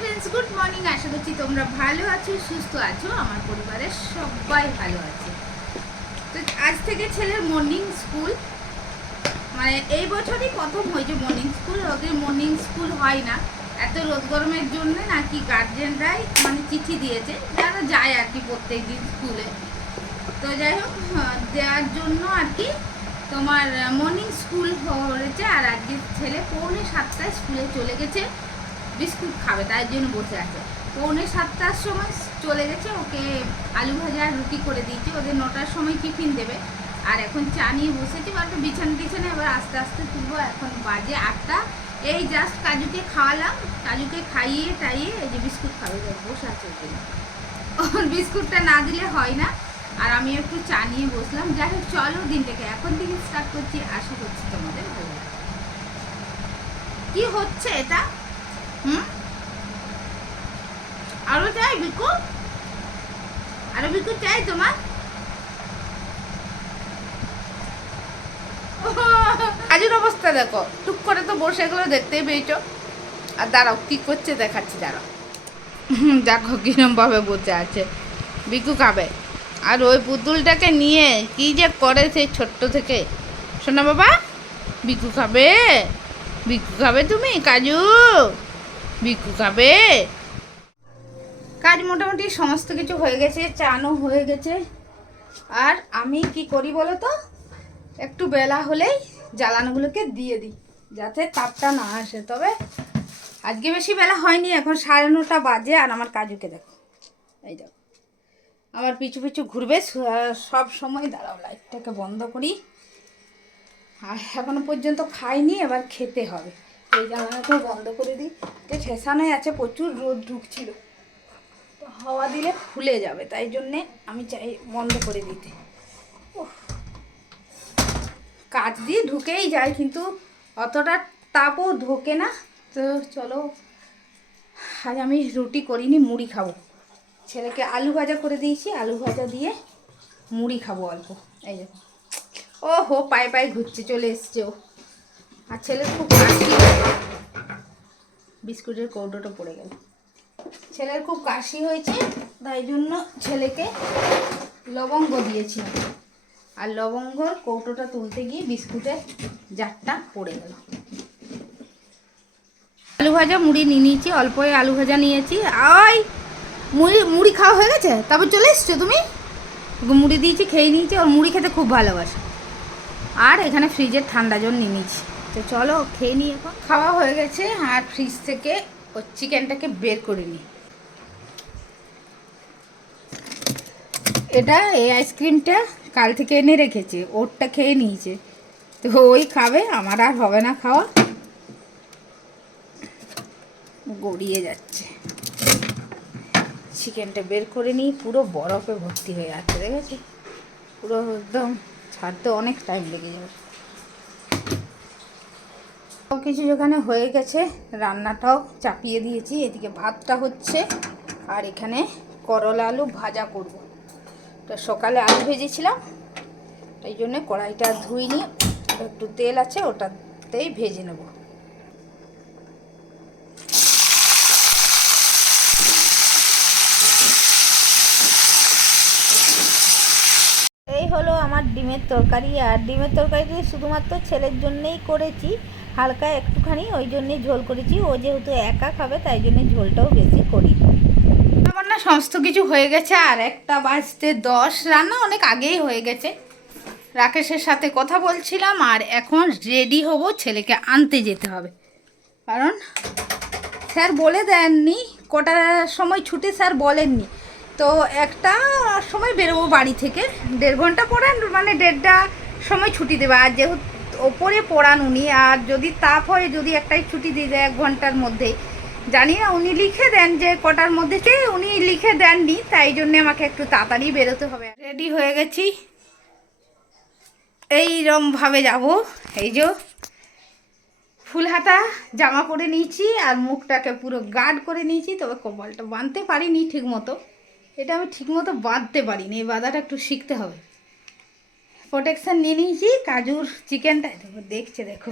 Friends, good morning. আশা করছি তোমরা ভালো আছো, সুস্থ আছো। আমার পরিবারের সবাই ভালো আছে। তো আজ থেকে ছেলের মর্নিং স্কুল, মানে এই বছরই প্রথম হয়েছে মর্নিং স্কুল। ওদের মর্নিং স্কুল হয় না, এত রোদ গরমের জন্য নাকি গার্জেনরাই মানে চিঠি দিয়েছে, যারা যায় আর কি প্রত্যেক দিন স্কুলে। তো যাই হোক, দেওয়ার জন্য আর কি তোমার মর্নিং স্কুল হয়েছে। আর আজকে ছেলে 6:45 স্কুলে চলে গেছে, বিস্কুট খাবে তাই জন্য বসে আছে। 6:45 সময় চলে গেছে, ওকে আলু ভাজা আর রুটি করে দিয়েছি। ওদের 9টার সময় টিফিন দেবে। আর এখন চা নিয়ে বসেছি, বা একটু বিছানা এবার আস্তে আস্তে তুলবো। এখন বাজে 8টা। এই জাস্ট কাজুকে খাওয়ালাম, কাজুকে খাইয়ে টাইয়ে এই যে বিস্কুট খাবে, বসে আছে ওর বিস্কুটটা না দিলে হয় না। আর আমি একটু চা নিয়ে বসলাম। যাই হোক, চলো দিনটাকে এখন থেকে স্টার্ট করছি। আশা করছি তোমাদের ভালো লাগবে। কি হচ্ছে এটা? আরো চাই বিকু? আরো বিকু চাই তোমার? কাজের অবস্থা দেখো, টুক করে তো বসে গেলো, দেখতেই পেয়েছো। আর দাঁড়াও, কি করছে দেখাচ্ছি, দাঁড়াও। দেখো কিরম ভাবে বসে আছে। বিকু খাবে। আর ওই পুতুলটাকে নিয়ে কি যে করে সেই ছোট্ট থেকে। শোনা বাবা, বিকু খাবে? বিকু খাবে তুমি? কাজু বিকু খাবে? কাজ মোটামুটি সমস্ত কিছু হয়ে গেছে, চানও হয়ে গেছে। আর আমি কি করি বলো তো, একটু বেলা হলেই জ্বালানোগুলোকে দিয়ে দিই, যাতে তাপটা না আসে। তবে আজকে বেশি বেলা হয়নি, এখন 9:30 বাজে। আর আমার কাজুকে দেখো, এই দেখো আমার পিছু পিছু ঘুরবে সব সময়। দাঁড়াও, লাইটটাকে বন্ধ করি। আর এখনো পর্যন্ত খাইনি, এবার খেতে হবে। এই জানালাটাও বন্ধ করে দিই। যে ঠেসানোই আছে, প্রচুর রোদ ঢুকছিল, তো হাওয়া দিলে ফুলে যাবে, তাই জন্যে আমি চাই বন্ধ করে দিতে। কাজ দিয়ে ঢুকেই যায়, কিন্তু অতটা তাপও ঢোকে না। তো চলো, আজ আমি রুটি করিনি, মুড়ি খাবো। ছেলেকে আলু ভাজা করে দিয়েছি, আলু ভাজা দিয়ে মুড়ি খাবো অল্প। এই দেখো, ও হো পায়ে পায়ে ঘুরছে, চলে এসছে ও। আর ছেলের খুব কাশি, বিস্কুটের কৌটোটা পড়ে গেল। ছেলের খুব কাশি হয়েছে, তাই জন্য ছেলেকে লবঙ্গ দিয়েছি। আর লবঙ্গর কৌটোটা তুলতে গিয়ে বিস্কুটের জারটা পড়ে গেল। আলু ভাজা মুড়ি নিয়ে নিয়েছি, অল্পই আলু ভাজা নিয়েছি। ওই মুড়ি খাওয়া হয়ে গেছে, তারপর চলে এসছো তুমি? মুড়ি দিয়েছি, খেয়ে নিয়েছি। ওর মুড়ি খেতে খুব ভালোবাসে। আর এখানে ফ্রিজের ঠান্ডা জল নিয়ে নিয়েছি। তো চলো খেয়ে নিই। এখন খাওয়া হয়ে গেছে, আর ফ্রিজ থেকে ওর চিকেনটাকে বের করে নিই। এটা এই আইসক্রিমটা কাল থেকে এনে রেখেছে, ওরটা খেয়ে নিয়েছে, তো ওই খাবে, আমার আর হবে না খাওয়া। গড়িয়ে যাচ্ছে। চিকেনটা বের করে নিই, পুরো বরফে ভর্তি হয়ে যাচ্ছে, দেখেছি? পুরো একদম ছাড়তে অনেক টাইম লেগে যাবে। সব কিছু যেখানে হয়ে গেছে, রান্নাটাও চাপিয়ে দিয়েছি। এদিকে ভাতটা হচ্ছে, আর এখানে করলা আলু ভাজা করব। তো সকালে আলু ভেজেছিলাম, এই জন্যে কড়াইটা ধুইনি, একটু তেল আছে, ওটাতেই ভেজে নেব। এই হলো আমার ডিমের তরকারি। আর ডিমের তরকারিটি শুধুমাত্র ছেলের জন্যেই করেছি, হালকা একটুখানি, ওই জন্যেই ঝোল করেছি। ও যেহেতু একা খাবে, তাই জন্যে ঝোলটাও বেশি করি। আমার না সমস্ত কিছু হয়ে গেছে, আর 1:10 রান্না অনেক আগেই হয়ে গেছে। রাকেশের সাথে কথা বলছিলাম, আর এখন রেডি হব, ছেলেকে আনতে যেতে হবে। কারণ স্যার বলে দেননি কটার সময় ছুটি, স্যার বলেননি। তো 1টার সময় বেরোবো বাড়ি থেকে, 1.5 ঘন্টা পরে, মানে 1:30 সময় ছুটি দেবে। আর যেহেতু ওপরে পড়ান উনি, আর যদি তাপ হয়, যদি একটাই ছুটি দিয়ে দেয় 1 ঘন্টার মধ্যেই, জানি না উনি লিখে দেন যে কটার মধ্যে, উনি লিখে দেননি, তাই জন্যে আমাকে একটু তাড়াতাড়ি বেরোতে হবে। রেডি হয়ে গেছি, এইরমভাবে যাব। এই যে ফুল হাতা জামা পরে নিয়েছি, আর মুখটাকে পুরো গার্ড করে নিয়েছি। তবে কপালটা বাঁধতে পারিনি ঠিক মতো, এটা আমি ঠিক মতো বাঁধতে পারিনি, এই বাঁধাটা একটু শিখতে হবে। প্রোটেকশান নিয়ে নিয়েছি। কাজুর চিকেনটা দেখো, দেখছে, দেখো,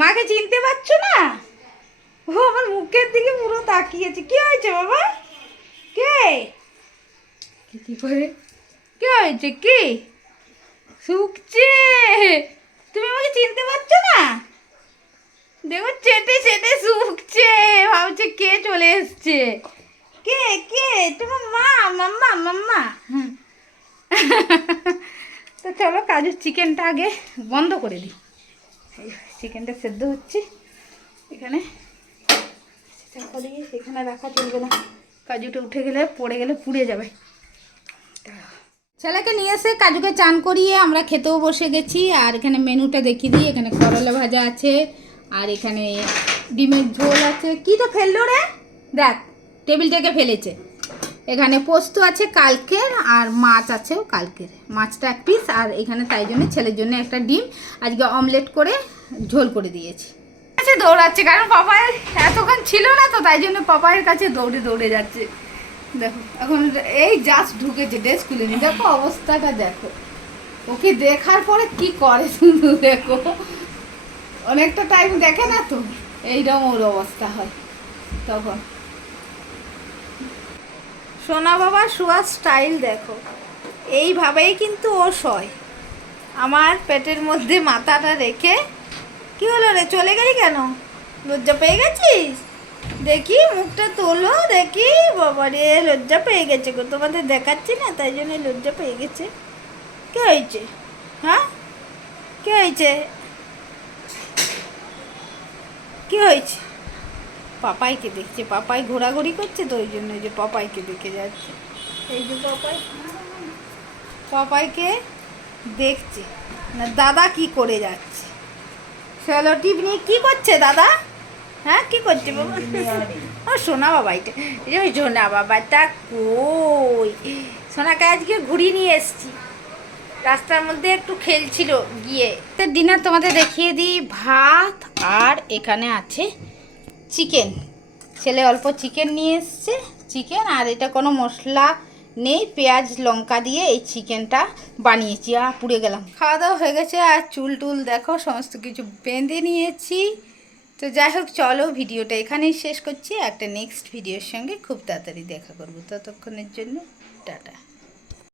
মাকে চিনতে পারছো না? ও আমার মুখের দিকে পুরো তাকিয়েছে। কি হয়েছে বাবা? কে কি করে? কি হয়েছে? কি শুকছে? তুমি আমাকে চিনতে পারছো না? দেখো চেটে চেটে শুকছে, ভাবছে কে চলে এসছে। কে কে? তোমার মা? মাম্মা মাম্মা। তো চলো কাজুর চিকেনটা আগে বন্ধ করে দিই। চিকেনটা সেদ্ধ হচ্ছে এখানে, এখানে রাখা চলবে না, কাজুটা উঠে গেলে পড়ে গেলে পুড়ে যাবে। ছেলেকে নিয়ে এসে কাজুকে চান করিয়ে আমরা খেতেও বসে গেছি। আর এখানে মেনুটা দেখিয়ে দিই, এখানে করলা ভাজা আছে, আর এখানে ডিমের ঝোল আছে। কীটা ফেললো রে? দেখ টেবিল থেকে ফেলেছে। এখানে পোস্ত আছে কালকের, আর মাছ আছেও কালকের, মাছটা এক পিস। আর এখানে তাই জন্য ছেলের জন্য একটা ডিম আজকে অমলেট করে ঝোল করে দিয়েছি। আচ্ছা দৌড়াচ্ছে, কারণ পাপায়ের এতক্ষণ ছিল না তো, তাই জন্য পাপায়ের কাছে দৌড়ে দৌড়ে যাচ্ছে। দেখো এখন এই জাস্ট ঢুকেছে, ড্রেস খুলে নি, দেখো অবস্থাটা দেখো। ওকে দেখার পরে কি করে শুধু দেখো, অনেকটা টাইম দেখে না তো, এইরকম ওর অবস্থা হয় তখন। সোনা বাবা শোয়ার স্টাইল দেখো, এইভাবেই কিন্তু ও শয়, আমার পেটের মধ্যে মাথাটা রেখে। কি হলো রে, চলে গেলি কেন? লজ্জা পেয়ে গেছিস? দেখি মুখটা তোলো দেখি। বাবা রে লজ্জা পেয়ে গেছে গো, তোমাদের দেখাচ্ছি না তাই জন্য লজ্জা পেয়ে গেছে। কে হয়েছে? হ্যাঁ কে হয়েছে? কি হয়েছে? পাপাইকে দেখছে, পাপাই ঘোরাঘুরি করছে তো ওই জন্য, যে পাপাইকে দেখে যাচ্ছে। এই যে পাপাইকে দেখছে না দাদা কি করে যাচ্ছে। সেলো টিপ নিয়ে কী করছে দাদা? হ্যাঁ কী করছে বাবা? ও সোনা বাবাইটা, ওই সোনা বাবাটা কই? সোনাকে আজকে ঘুরিয়ে নিয়ে এসছি, রাস্তার মধ্যে একটু খেলছিল গিয়ে। ডিনার তোমাদের দেখিয়ে দিই, ভাত আর এখানে আছে চিকেন। ছেলে অল্প চিকেন নিয়ে এসছে, চিকেন। আর এটা কোনো মশলা নেই, পেঁয়াজ লঙ্কা দিয়ে এই চিকেনটা বানিয়েছি। আর পুড়ে গেলাম। খাওয়া দাওয়া হয়ে গেছে, আর চুল টুল দেখো সমস্ত কিছু বেঁধে নিয়েছি। তো যাই হোক চলো ভিডিওটা এখানেই শেষ করছি, একটা নেক্সট ভিডিওর সঙ্গে খুব তাড়াতাড়ি দেখা করবো। ততক্ষণের জন্য টাটা।